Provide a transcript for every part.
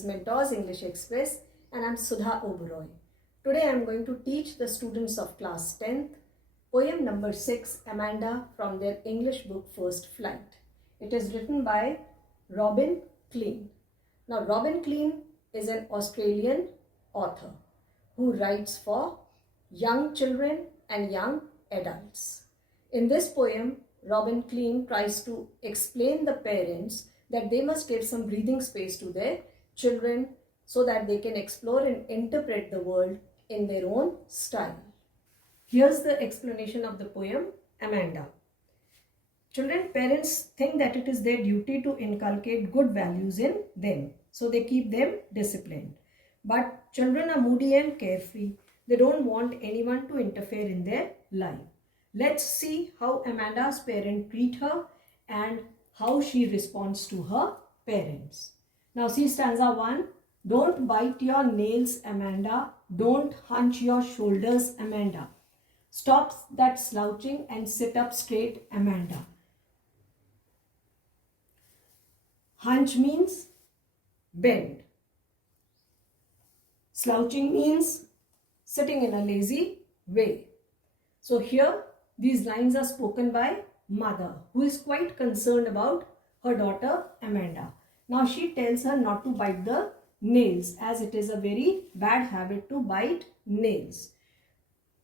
is Mentors English Express and I'm Sudha Oberoi. Today I'm going to teach the students of class 10th poem number 6, Amanda, from their English book First Flight. It is written by Robin Klein. Now Robin Klein is an Australian author who writes for young children and young adults. In this poem, Robin Klein tries to explain the parents that they must give some breathing space to their children so that they can explore and interpret the world in their own style. Here's the explanation of the poem, Amanda. Parents think that it is their duty to inculcate good values in them, so they keep them disciplined. But children are moody and carefree. They don't want anyone to interfere in their life. Let's see how Amanda's parents treat her and how she responds to her parents. Now see stanza 1. Don't bite your nails, Amanda. Don't hunch your shoulders, Amanda. Stop that slouching and sit up straight, Amanda. Hunch means bend. Slouching means sitting in a lazy way. So here these lines are spoken by mother, who is quite concerned about her daughter Amanda. Now she tells her not to bite the nails, as it is a very bad habit to bite nails.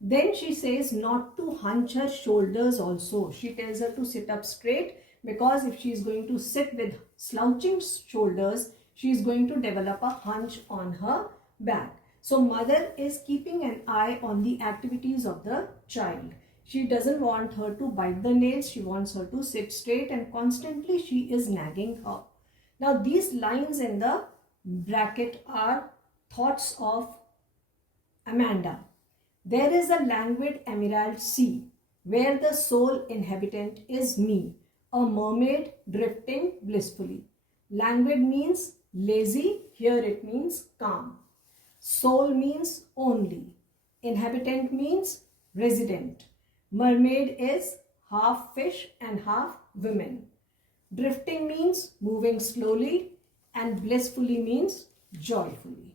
Then she says not to hunch her shoulders also. She tells her to sit up straight, because if she is going to sit with slouching shoulders, she is going to develop a hunch on her back. So mother is keeping an eye on the activities of the child. She doesn't want her to bite the nails. She wants her to sit straight, and constantly she is nagging her. Now these lines in the bracket are thoughts of Amanda. There is a languid emerald sea, where the sole inhabitant is me, a mermaid drifting blissfully. Languid means lazy. Here it means calm. Soul means only. Inhabitant means resident. Mermaid is half fish and half woman. Drifting means moving slowly, and blissfully means joyfully.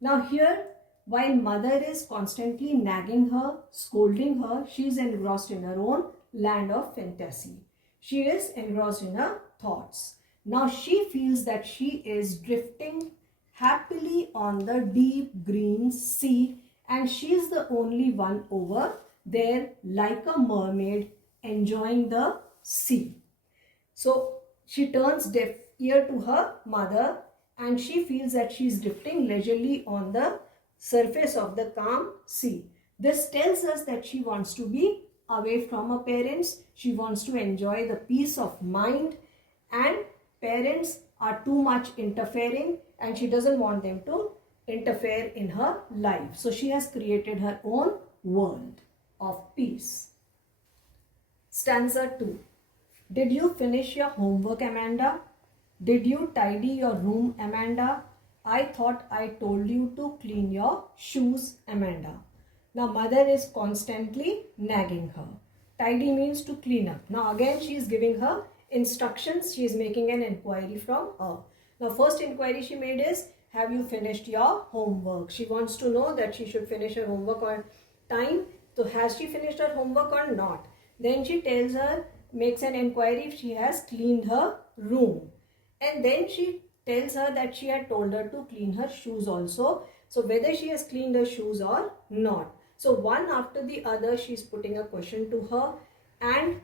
Now here, while mother is constantly nagging her, scolding her, she is engrossed in her own land of fantasy. She is engrossed in her thoughts. Now she feels that she is drifting happily on the deep green sea, and she is the only one over there, like a mermaid enjoying the sea. So she turns deaf ear to her mother, and she feels that she is drifting leisurely on the surface of the calm sea. This tells us that she wants to be away from her parents. She wants to enjoy the peace of mind, and parents are too much interfering, and she doesn't want them to interfere in her life. So she has created her own world of peace. Stanza 2. Did you finish your homework, Amanda? Did you tidy your room, Amanda? I thought I told you to clean your shoes, Amanda. Now mother is constantly nagging her. Tidy means to clean up. Now again she is giving her instructions. She is making an inquiry from her. Now first inquiry she made is, have you finished your homework? She wants to know that she should finish her homework on time. So has she finished her homework or not? Then she tells her, makes an inquiry if she has cleaned her room. And then she tells her that she had told her to clean her shoes also. So whether she has cleaned her shoes or not. So one after the other she is putting a question to her, and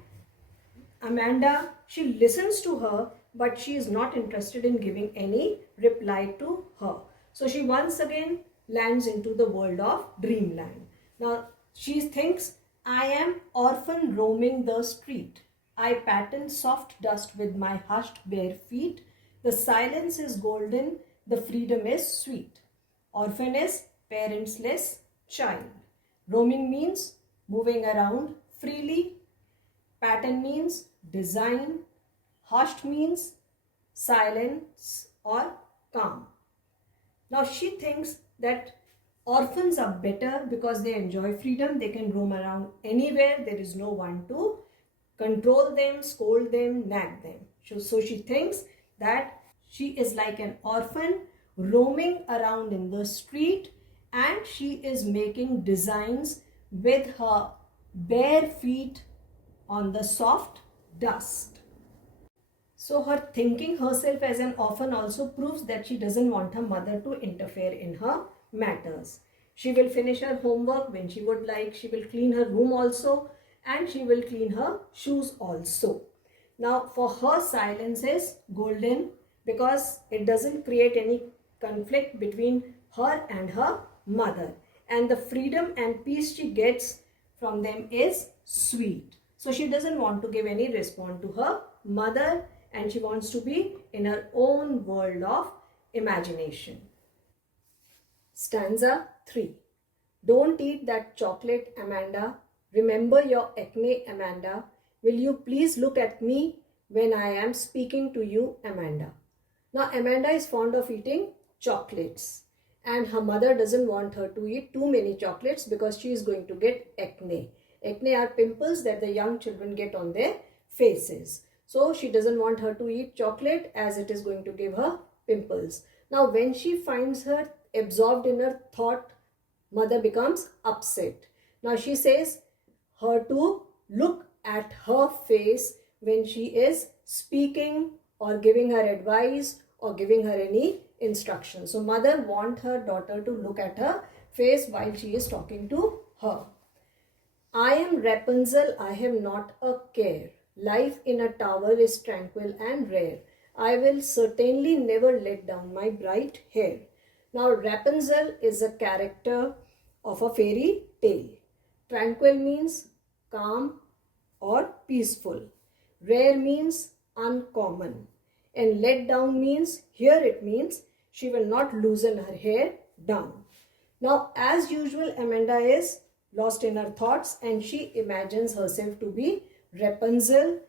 Amanda, she listens to her, but she is not interested in giving any reply to her. So she once again lands into the world of dreamland. Now she thinks, I am orphan roaming the street. I pattern soft dust with my hushed bare feet. The silence is golden, the freedom is sweet. Orphan is parentless child. Roaming means moving around freely. Pattern means design. Hushed means silence or calm. Now she thinks that orphans are better because they enjoy freedom. They can roam around anywhere. There is no one to control them, scold them, nag them. So she thinks that she is like an orphan roaming around in the street, and she is making designs with her bare feet on the soft dust. So her thinking herself as an orphan also proves that she doesn't want her mother to interfere in her matters. She will finish her homework when she would like, she will clean her room also, and she will clean her shoes also. Now for her, silence is golden because it doesn't create any conflict between her and her mother, and the freedom and peace she gets from them is sweet. So she doesn't want to give any response to her mother, and she wants to be in her own world of imagination. Stanza 3. Don't eat that chocolate, Amanda. Remember your acne, Amanda. Will you please look at me when I am speaking to you, Amanda? Now, Amanda is fond of eating chocolates, and her mother doesn't want her to eat too many chocolates because she is going to get acne. Acne are pimples that the young children get on their faces. So she doesn't want her to eat chocolate as it is going to give her pimples. Now when she finds her absorbed in her thought, mother becomes upset. Now she says her to look at her face when she is speaking or giving her advice or giving her any instructions. So mother wants her daughter to look at her face while she is talking to her. I am Rapunzel, I have not a care. Life in a tower is tranquil and rare. I will certainly never let down my bright hair. Now Rapunzel is a character of a fairy tale. Tranquil means calm or peaceful. Rare means uncommon. And let down means, here it means she will not loosen her hair down. Now as usual, Amanda is lost in her thoughts and she imagines herself to be Rapunzel,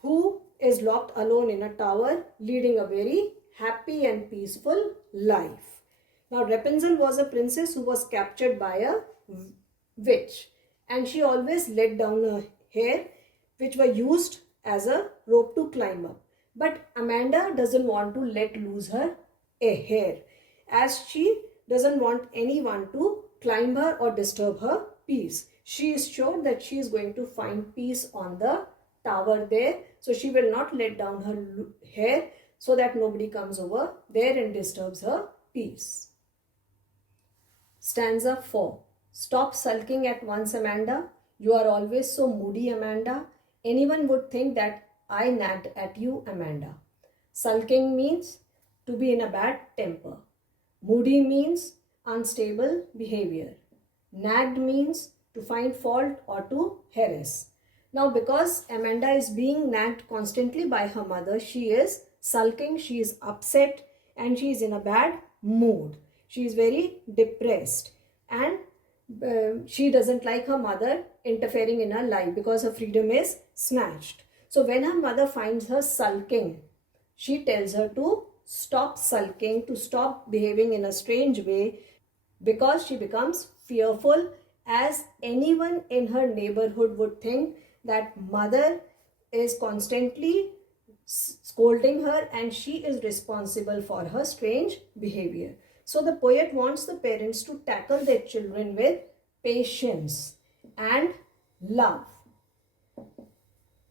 who is locked alone in a tower leading a very happy and peaceful life. Now Rapunzel was a princess who was captured by a witch, and she always let down her hair, which were used as a rope to climb up. But Amanda doesn't want to let loose her hair, as she doesn't want anyone to climb her or disturb her peace. She is sure that she is going to find peace on the tower there. So she will not let down her hair so that nobody comes over there and disturbs her peace. Stanza 4. Stop sulking at once, Amanda. You are always so moody, Amanda. Anyone would think that I nagged at you, Amanda. Sulking means to be in a bad temper. Moody means unstable behavior. Nagged means to find fault or to harass. Now because Amanda is being nagged constantly by her mother, she is sulking, she is upset, and she is in a bad mood. She is very depressed, and she doesn't like her mother interfering in her life because her freedom is snatched. So when her mother finds her sulking, she tells her to stop sulking, to stop behaving in a strange way, because she becomes fearful, as anyone in her neighborhood would think that mother is constantly scolding her and she is responsible for her strange behavior. So the poet wants the parents to tackle their children with patience and love,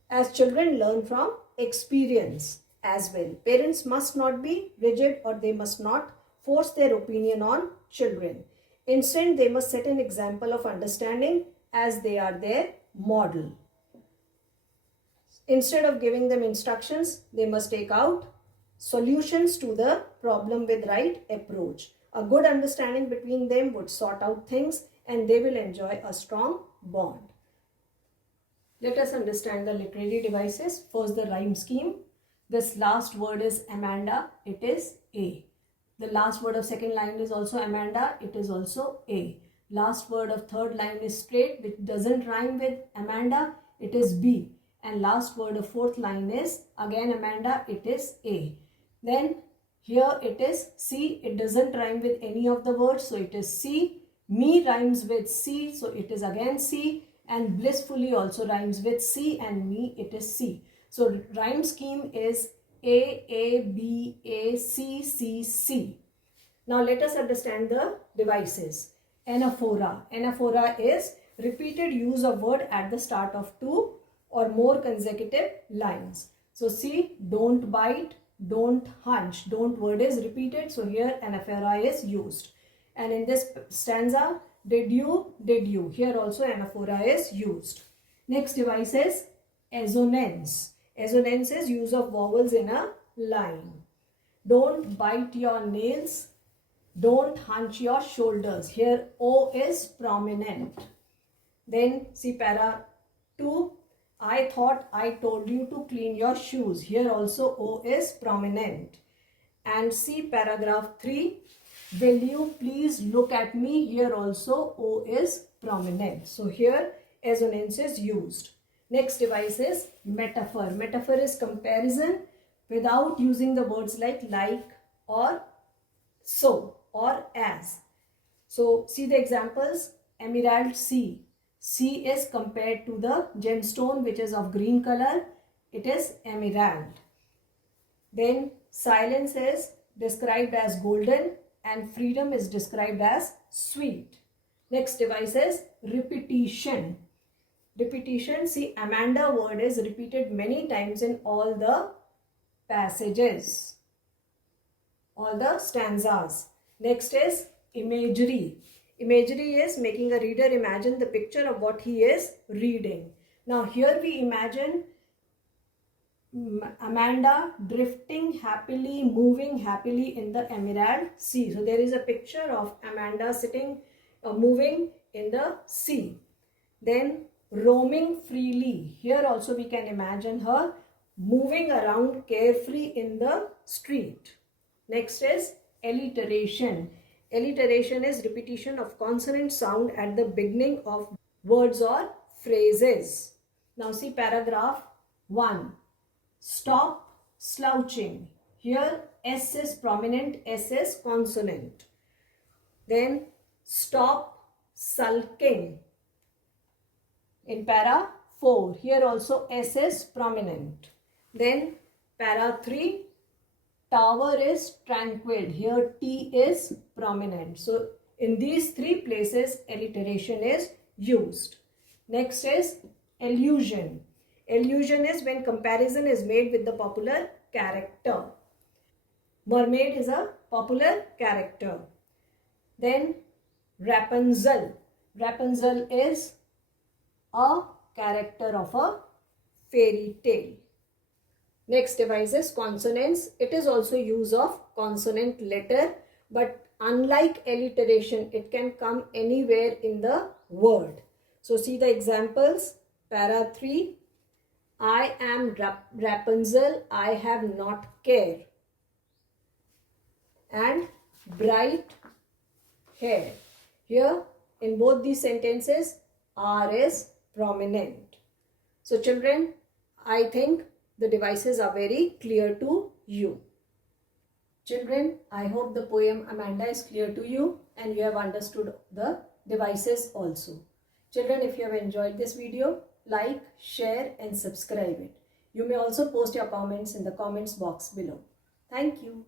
as children learn from experience as well. Parents must not be rigid, or they must not force their opinion on children. Instead, they must set an example of understanding as they are their model. Instead of giving them instructions, they must take out solutions to the problem with right approach. A good understanding between them would sort out things, and they will enjoy a strong bond. Let us understand the literary devices. First, the rhyme scheme. This last word is Amanda, it is A. The last word of second line is also Amanda, it is also A. Last word of third line is straight, which doesn't rhyme with Amanda, it is B. And last word of fourth line is again Amanda, it is A. Then here it is C, it doesn't rhyme with any of the words, so it is C. Me rhymes with C, so it is again C. And blissfully also rhymes with C, and me, it is C. So rhyme scheme is A, B, A, C, C, C. Now let us understand the devices. Anaphora. Anaphora is repeated use of word at the start of two or more consecutive lines. So see, don't bite, don't hunch. Don't word is repeated. So here anaphora is used. And in this stanza, did you, did you. Here also anaphora is used. Next device is assonance. Assonance is use of vowels in a line. Don't bite your nails. Don't hunch your shoulders. Here O is prominent. Then see para 2. I thought I told you to clean your shoes. Here also O is prominent. And see paragraph 3. Will you please look at me? Here also O is prominent. So here assonance is used. Next device is metaphor. Metaphor is comparison without using the words like or so or as. So see the examples. Emerald sea. Sea is compared to the gemstone which is of green color. It is emerald. Then silence is described as golden and freedom is described as sweet. Next device is repetition. Repetition, see Amanda word is repeated many times in all the passages, all the stanzas. Next is imagery. Imagery is making a reader imagine the picture of what he is reading. Now here we imagine Amanda drifting happily, moving happily in the emerald sea. So there is a picture of Amanda sitting, moving in the sea. Then roaming freely. Here also we can imagine her moving around carefree in the street. Next is alliteration. Alliteration is repetition of consonant sound at the beginning of words or phrases. Now see paragraph 1. Stop slouching. Here S is prominent, S is consonant. Then stop sulking. In para 4, here also S is prominent. Then para 3, tower is tranquil. Here T is prominent. So in these three places alliteration is used. Next is allusion. Allusion is when comparison is made with the popular character. Mermaid is a popular character. Then Rapunzel. Rapunzel is a character of a fairy tale. Next device is consonants. It is also use of consonant letter, but unlike alliteration, it can come anywhere in the word. So see the examples. Para 3. I am Rapunzel, I have not care. And bright hair. Here in both these sentences, R is prominent. So children, I think the devices are very clear to you. Children, I hope the poem Amanda is clear to you and you have understood the devices also. Children, if you have enjoyed this video, like, share and subscribe it. You may also post your comments in the comments box below. Thank you.